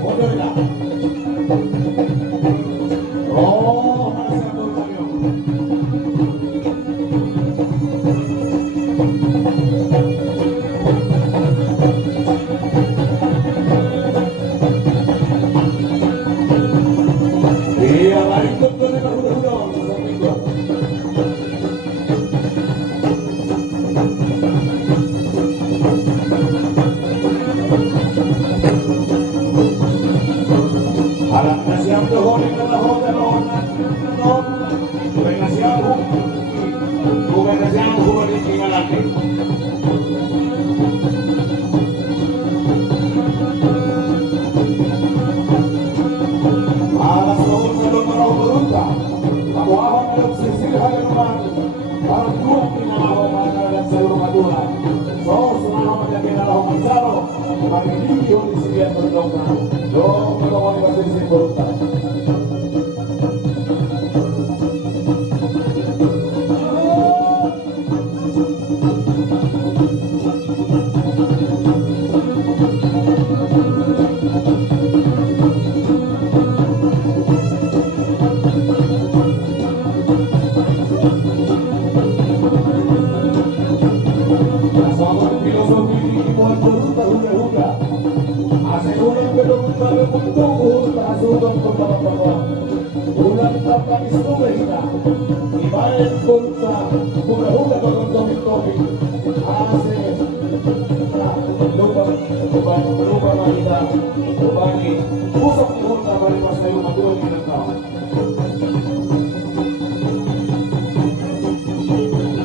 Mundur ka. Oh, mana siya turun tayo. Iya, lari ikut tuh nih udah sampai ikut. Harap na siyang dohonin na lahog na lahog na lahog. Buhay na siyang buhay na siyang humalik ng malaki. Alas lahog na doon marahog ka. Kabuahon na doon sisilha ka naman. Parang duwag pinamahog ka na sa iyong katulad. So, sumahan mo niya pinalahog ang saro. Magiging yun isilihan mo doon na. Doon magawa ni Basil Voluntad. Nasama ng filosofi ni Iwan Voluntad huga-huga. Hace ulang pregunta de punto, asudan con la papá. Una tapa histórica. Y va en contra, huga-huga con un topi. Hace lupa manita, ubani. Pusok punta para pasar yung matulog ng tao.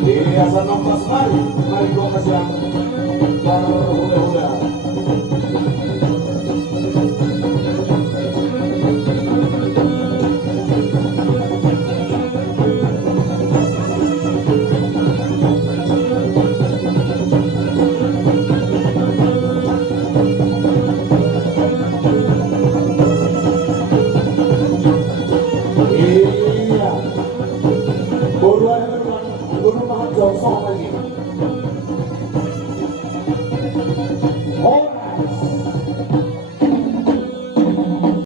Di asa ng mas mari ko kasi ang